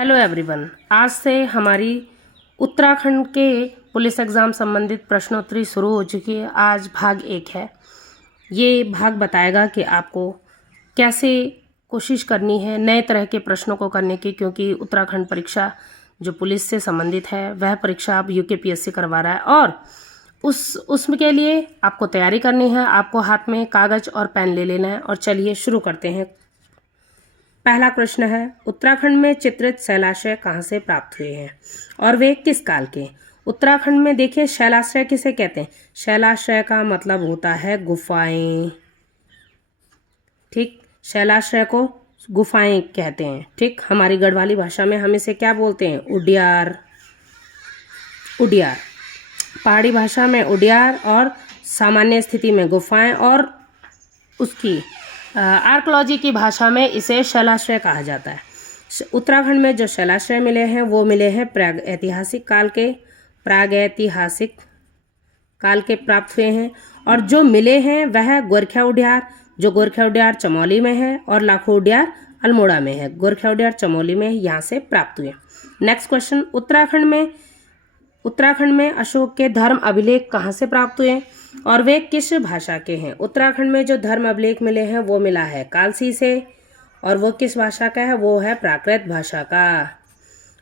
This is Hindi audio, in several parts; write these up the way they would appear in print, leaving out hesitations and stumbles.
हेलो एवरीवन, आज से हमारी उत्तराखंड के पुलिस एग्ज़ाम संबंधित प्रश्नोत्तरी शुरू हो चुकी है। आज भाग 1 है। ये भाग बताएगा कि आपको कैसे कोशिश करनी है नए तरह के प्रश्नों को करने की, क्योंकि उत्तराखंड परीक्षा जो पुलिस से संबंधित है वह परीक्षा अब यूकेपीएससी करवा रहा है और उसके लिए आपको तैयारी करनी है। आपको हाथ में कागज़ और पेन ले लेना है और चलिए शुरू करते हैं। पहला प्रश्न है, उत्तराखंड में चित्रित शैलाश्रय कहाँ से प्राप्त हुए हैं और वे किस काल के? उत्तराखंड में देखिए शैलाश्रय किसे कहते हैं? शैलाश्रय का मतलब होता है गुफाएं। ठीक, शैलाश्रय को गुफाएं कहते हैं। ठीक, हमारी गढ़वाली भाषा में हम इसे क्या बोलते हैं? उडियार। उडियार पहाड़ी भाषा में उडियार और सामान्य स्थिति में गुफाएं और उसकी आर्कोलॉजी की भाषा में इसे शैलाश्रय कहा जाता है। उत्तराखंड में जो शैलाश्रय मिले हैं वो मिले हैं प्रागैतिहासिक काल के प्राप्त हुए हैं और जो मिले हैं वह गोरखा उडियार, जो गोरखा उडियार चमोली में है, और लाखो उडियार अल्मोड़ा में है। गोरखा उडियार चमोली में यहाँ से प्राप्त हुए। नेक्स्ट क्वेश्चन, उत्तराखंड में अशोक के धर्म अभिलेख कहाँ से प्राप्त हुए और वे किस भाषा के हैं? उत्तराखंड में जो धर्म अभिलेख मिले हैं वो मिला है कालसी से और वो किस भाषा का है? वो है प्राकृत भाषा का।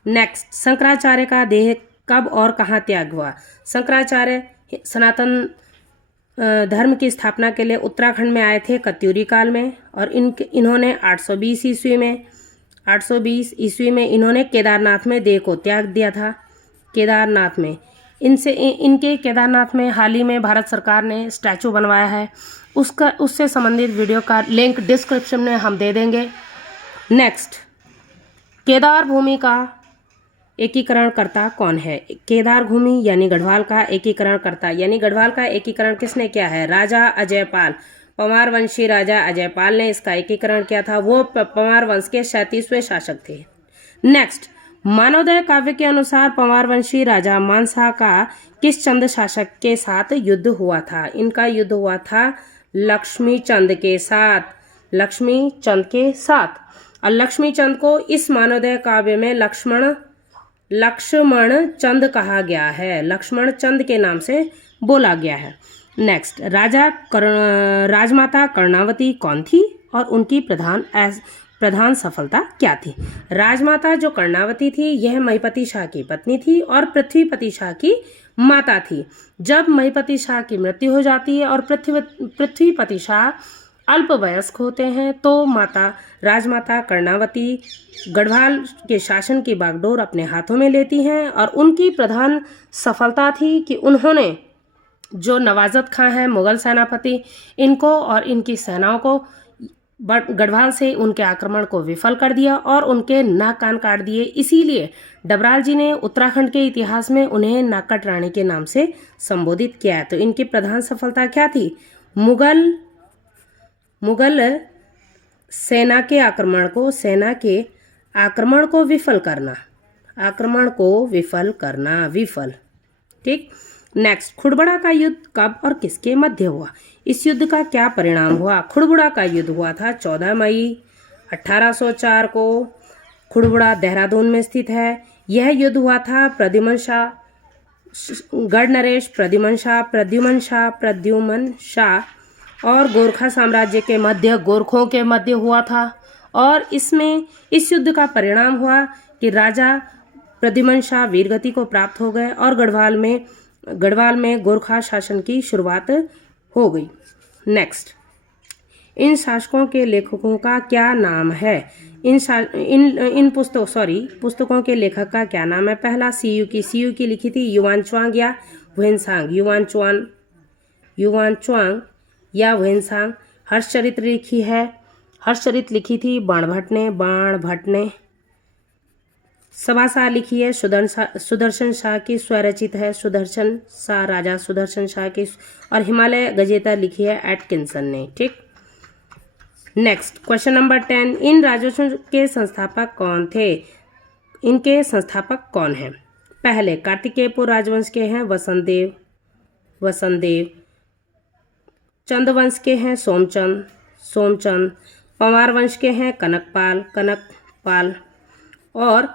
नेक्स्ट, शंकराचार्य का देह कब और कहाँ त्याग हुआ? शंकराचार्य सनातन धर्म की स्थापना के लिए उत्तराखंड में आए थे कत्यूरी काल में और इन्होंने 820 ईस्वी में इन्होंने केदारनाथ में देह को त्याग दिया था। केदारनाथ में इनके केदारनाथ में हाल ही में भारत सरकार ने स्टैचू बनवाया है, उससे संबंधित वीडियो का लिंक डिस्क्रिप्शन में हम दे देंगे। नेक्स्ट, केदार भूमि का एकीकरणकर्ता कौन है? केदार भूमि यानी गढ़वाल का एकीकरणकर्ता यानी गढ़वाल का एकीकरण किसने किया है? राजा अजयपाल, पंवार वंशी राजा अजयपाल ने इसका एकीकरण किया था। वो पंवार वंश के 37वें शासक थे। नेक्स्ट, मानवोदय काव्य के अनुसार पंवार वंशी राजा मानसा का किस चंद शासक के साथ युद्ध हुआ था? इनका युद्ध हुआ था लक्ष्मी चंद के साथ। और लक्ष्मी चंद को इस मानवोदय काव्य में लक्ष्मण चंद कहा गया है, लक्ष्मण चंद के नाम से बोला गया है। नेक्स्ट, राजमाता कर्णावती कौन थी और उनकी प्रधान सफलता क्या थी? राजमाता जो कर्णावती थी यह महिपति शाह की पत्नी थी और पृथ्वीपति शाह की माता थी। जब महिपति शाह की मृत्यु हो जाती है और पृथ्वीपति शाह अल्पवयस्क होते हैं तो राजमाता कर्णावती गढ़वाल के शासन की बागडोर अपने हाथों में लेती हैं और उनकी प्रधान सफलता थी कि उन्होंने जो नवाजत खां है मुगल सेनापति, इनको और इनकी सेनाओं को गढ़वाल से उनके आक्रमण को विफल कर दिया और उनके नाक कान काट दिए। इसीलिए डबराल जी ने उत्तराखंड के इतिहास में उन्हें नाकट रानी के नाम से संबोधित किया है। तो इनकी प्रधान सफलता क्या थी? मुगल सेना के आक्रमण को विफल करना। ठीक। नेक्स्ट, खुड़बड़ा का युद्ध कब और किसके मध्य हुआ? इस युद्ध का क्या परिणाम हुआ? खुड़बड़ा का युद्ध हुआ था 14 मई 1804 को। खुड़बड़ा देहरादून में स्थित है। यह युद्ध हुआ था गढ़नरेश प्रद्युमन शाह और गोरखा साम्राज्य के मध्य, गोरखों के मध्य हुआ था। और इस युद्ध का परिणाम हुआ कि राजा प्रद्युमन शाह वीरगति को प्राप्त हो गए और गढ़वाल में गोरखा शासन की शुरुआत हो गई। नेक्स्ट, इन शासकों के लेखकों का क्या नाम है? पुस्तकों के लेखक का क्या नाम है? पहला सीयू की लिखी थी युवान च्वांग या वुएनसांग। हर्षचरित लिखी थी बाणभट्ट ने। सभासा लिखी है सुदर्शन शाह की, स्वरचित है राजा सुदर्शन शाह की। और हिमालय गजेता लिखी है एटकिंसन ने। ठीक। नेक्स्ट, क्वेश्चन नंबर 10, इन राजवंशों के संस्थापक कौन थे? इनके संस्थापक कौन हैं? पहले कार्तिकेयपुर राजवंश के हैं वसंतदेव। चंदवंश के हैं सोमचंद। पंवार वंश के हैं कनकपाल और